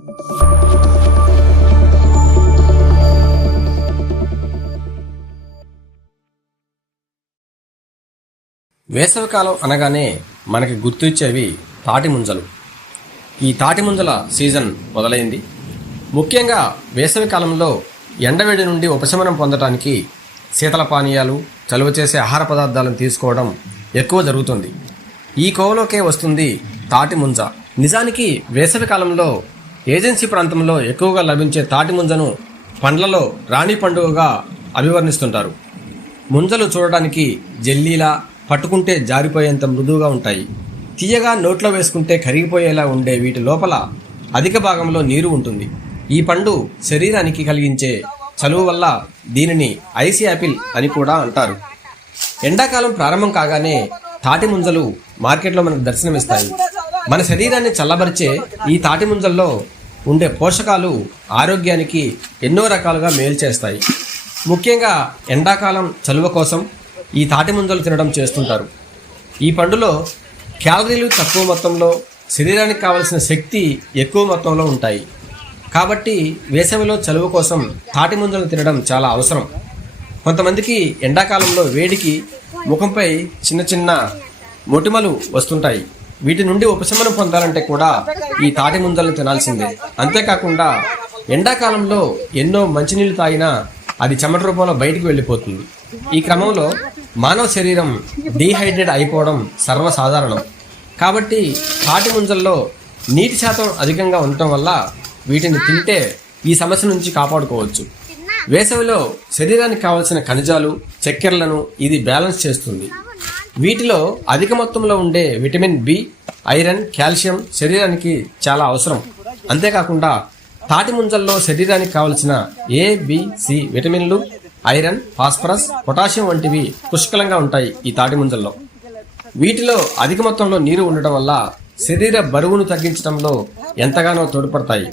వేసవికాలం అనగానే మనకి గుర్తొచ్చేవి తాటి ముంజలు ఈ తాటి ముంజల సీజన్ మొదలైంది. ముఖ్యంగా వేసవి కాలంలో ఎండవేడి నుండి ఉపశమనం పొందడానికి శీతల పానీయాలు చలువ చేసే ఆహార పదార్థాలను తీసుకోవడం ఎక్కువ జరుగుతుంది. ఈ కోవలోకే వస్తుంది తాటి ముంజ నిజానికి వేసవి కాలంలో ఏజెన్సీ ప్రాంతంలో ఎక్కువగా లభించే తాటి ముంజను పండ్లలో రాణి పండుగగా అభివర్ణిస్తుంటారు. ముంజలు చూడడానికి జెల్లీలా పట్టుకుంటే జారిపోయేంత మృదువుగా ఉంటాయి. తీయగా నోట్లో వేసుకుంటే కరిగిపోయేలా ఉండే వీటి లోపల అధిక భాగంలో నీరు ఉంటుంది. ఈ పండు శరీరానికి కలిగించే చలువ వల్ల దీనిని ఐస్ యాపిల్ అని కూడా అంటారు. ఎండాకాలం ప్రారంభం కాగానే తాటి ముంజలు మార్కెట్లో మనకు దర్శనమిస్తాయి. మన శరీరాన్ని చల్లబరిచే ఈ తాటి ముంజల్లో ఉండే పోషకాలు ఆరోగ్యానికి ఎన్నో రకాలుగా మేలు చేస్తాయి. ముఖ్యంగా ఎండాకాలం చలువ కోసం ఈ తాటి ముంజలు తినడం చేస్తుంటారు. ఈ పండులో క్యాలరీలు తక్కువ మొత్తంలో శరీరానికి కావలసిన శక్తి ఎక్కువ మొత్తంలో ఉంటాయి. కాబట్టి వేసవిలో చలువ కోసం తాటి ముంజలు తినడం చాలా అవసరం. కొంతమందికి ఎండాకాలంలో వేడికి ముఖంపై చిన్న చిన్న మొటిమలు వస్తుంటాయి. వీటి నుండి ఉపశమనం పొందాలంటే కూడా ఈ తాటి ముంజలను తినాల్సిందే. అంతేకాకుండా ఎండాకాలంలో ఎన్నో మంచినీళ్ళు తాగినా అది చెమట రూపంలో బయటికి వెళ్ళిపోతుంది. ఈ క్రమంలో మానవ శరీరం డీహైడ్రేట్ అయిపోవడం సర్వసాధారణం. కాబట్టి తాటి ముంజల్లో నీటి శాతం అధికంగా ఉండటం వల్ల వీటిని తింటే ఈ సమస్య నుంచి కాపాడుకోవచ్చు. వేసవిలో శరీరానికి కావలసిన ఖనిజాలు చక్కెరలను ఇది బ్యాలెన్స్ చేస్తుంది. వీటిలో అధిక మొత్తంలో ఉండే విటమిన్ బి ఐరన్ కాల్షియం శరీరానికి చాలా అవసరం. అంతేకాకుండా తాటి ముంజల్లో శరీరానికి కావలసిన ఏ సి విటమిన్లు ఐరన్ ఫాస్ఫరస్ పొటాషియం వంటివి పుష్కలంగా ఉంటాయి ఈ తాటి ముంజల్లో. వీటిలో అధిక మొత్తంలో నీరు ఉండటం వల్ల శరీర బరువును తగ్గించడంలో ఎంతగానో తోడ్పడతాయి.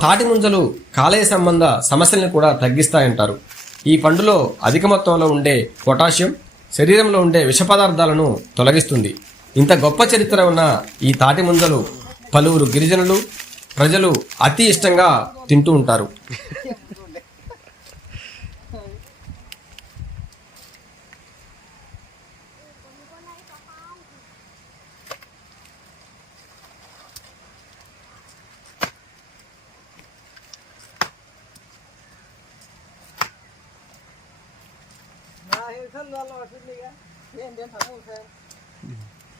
తాటి ముంజలు కాలేయ సంబంధ సమస్యలను కూడా తగ్గిస్తాయంటారు. ఈ పండులో అధిక మొత్తంలో ఉండే పొటాషియం శరీరంలో ఉండే విష పదార్థాలను తొలగిస్తుంది. ఇంత గొప్ప చరిత్ర ఉన్న ఈ తాటి ముంజలు పలువురు గిరిజనులు ప్రజలు అతి ఇష్టంగా తింటూ ఉంటారు. khăn lo lo xin đi á thì em đến thẳng một xem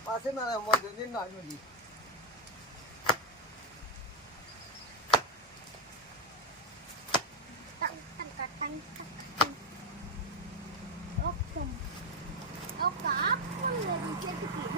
bà xem là một cái nên nói gì Ốc cỏ Ốc cỏ Con người mình chơi cái gì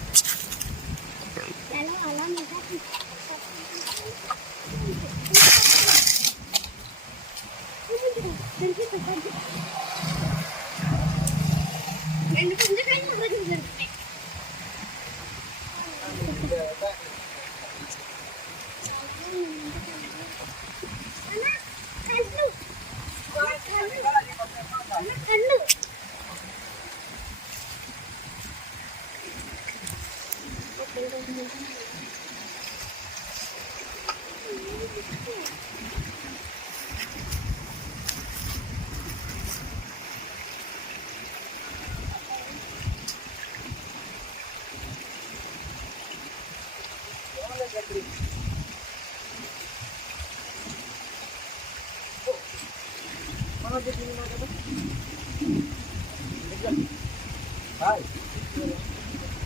Hi.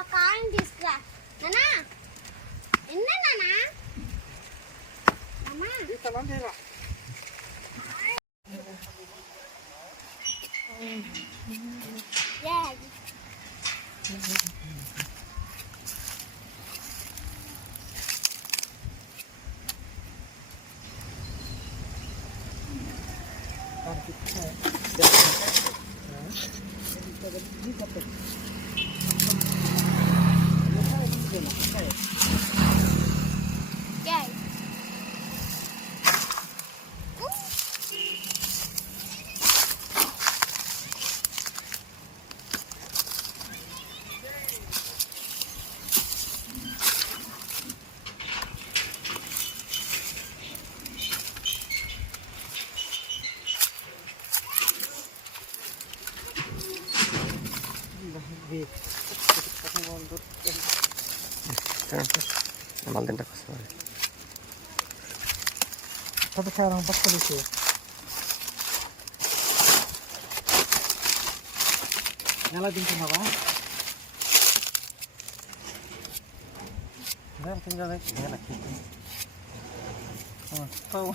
ఒక ఆయన తీసుకురా నానా ఎన్న నానా అమ్మా Thank you. Gracias. Caramba, pode aparecer. Ela din que lavar. Ela tem que lavar aqui. Ela aqui. Ó,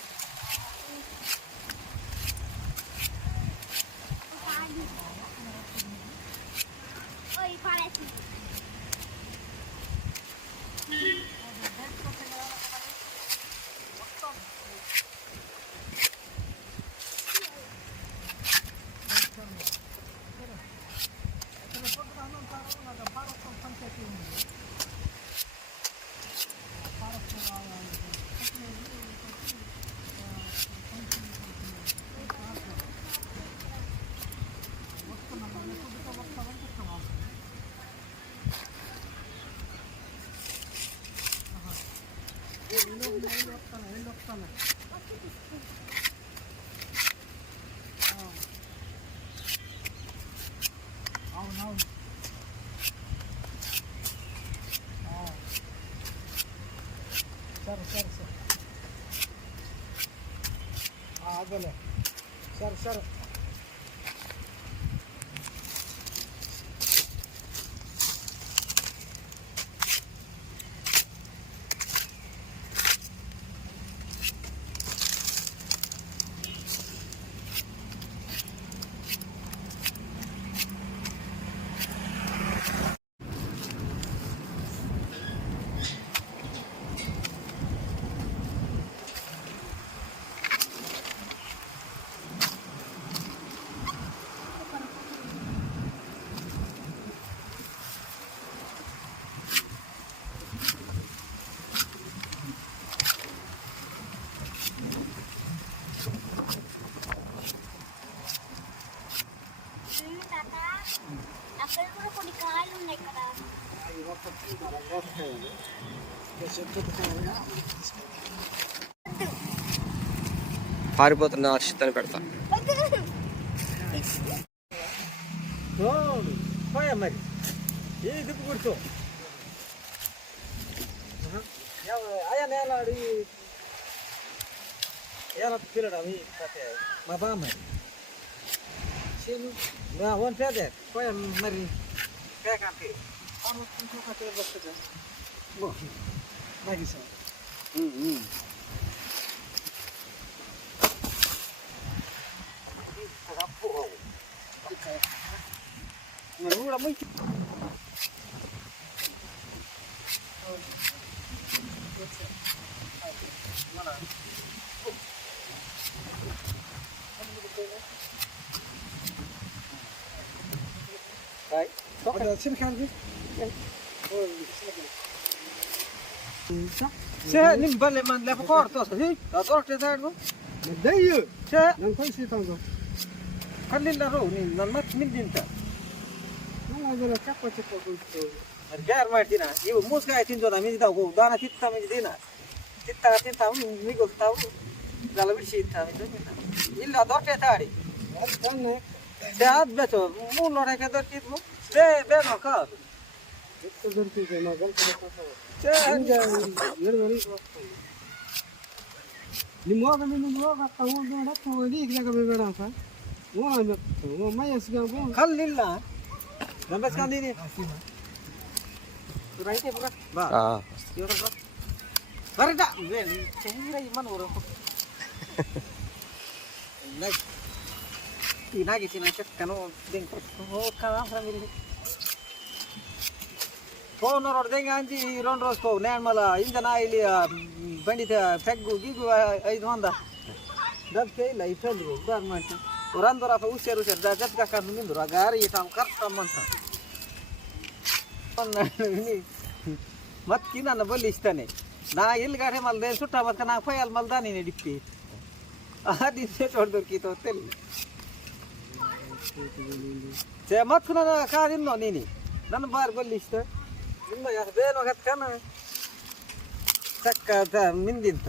Ne yaptın? Ne yaptın? Ne yaptın? పారిపోతున్న హర్షితని పెడతా తోడు పోయా మరి ఏ దిప్పు కూర్చో అయ్యా నేల అడిగి ఎలా పిల్లడు అవి మా బామ్మ మరి ఓన్ పేదే పోయా మరి పేకంటే Thank you, sir. Mm-hmm. ngủ lắm ấy đấy có cái xin khăn chứ Sen nim bale man lep kor to hi. Ta tor te dar go. Dayu. Sen nan koy si tango. Kalin la ro ni nan mat min din ta. Nan azara kappa chappa go to. Argar martina. Ibu muska ay tin jona min da go. Dana titta min dina. Titta titta min go ta. Galabir si ta min dina. İlla dor te tari. Sen ne? Seyahat beto. Mullora kadar git bu. Ve ben akar. ನಿಮ್ಮ ಹೋಗ ನಿಮ್ಗೆ ಹೋಗ ತಗೊಂಡು ಬೇಡ ತಗೊಂಡು ಈಗಲಾಗ ಬೇಡ ಅಂತ ಹ್ಞೂ ಅನ್ಬೇಕು ಅಮ್ಮ ಎಸ್ಬೇಕು ಕಲ್ಲಿಲ್ಲ ನಂಬಸ್ಕೊಂಡಿನಿ ಬರಟ ಚಂದ್ರ ಇಮ್ಮನ್ ಊರು ಇನ್ನಾಗಿ ತಿನ್ನ ಕನೋ ಹೋಗ್ತಾನ ఫ్యామిలీ ఫోన్ రోడ్ దింగా అంచి రెండు రోజు పోవు నేను మళ్ళీ ఇంజన్ ఆయిల్ బండి పెగ్గు గిగ్గు ఐదు వంద డబ్బే ಇಲ್ಲ ಈ ಫ್ರೆಂಡ್ಗಳು ಉದ್ದಾರ ಮಾಡಿ ರಂದರ ಹುಷಾರು ಹುಷಾರು ಜತ್ ಕಾಕೊಂಡು ನಿಂದ್ರು ಆ ಗಾರಿ ಇಟ್ಟು ಕರೆಕ್ಟ್ ಅಮ್ಮಂತ ಮತ್ಕಿ ನನ್ನ ಬಲ್ಲಿ ಇಷ್ಟಾನೆ ನಾ ಎಲ್ಲಿ ಗಾಡಿ ಮಲ್ದೆ ಸುಟ್ಟ ಮತ್ತೆ ನಾ ಪೈ ಅಲ್ಲಿ ಮಲ್ದ ನೀನು ಡಿಪ್ಪಿ ಅದು ಸೆಟ್ ಹೊಡೆದೋರ್ಕಿತ್ತು ತೆಲ್ಲಿ ಸೇ ಮತ್ಕು ನನ್ನ ಕಾದಿನ್ನೋ ನೀನು ನನ್ನ ಬಾರಿ ಬಲ್ಲಿ ಇಷ್ಟ ನಿಮ್ಮ ಬೇರೆ ಹೋಗತ್ತೆ ಕಣ ಚಕ್ಕ ಮಿಂದಿಂತ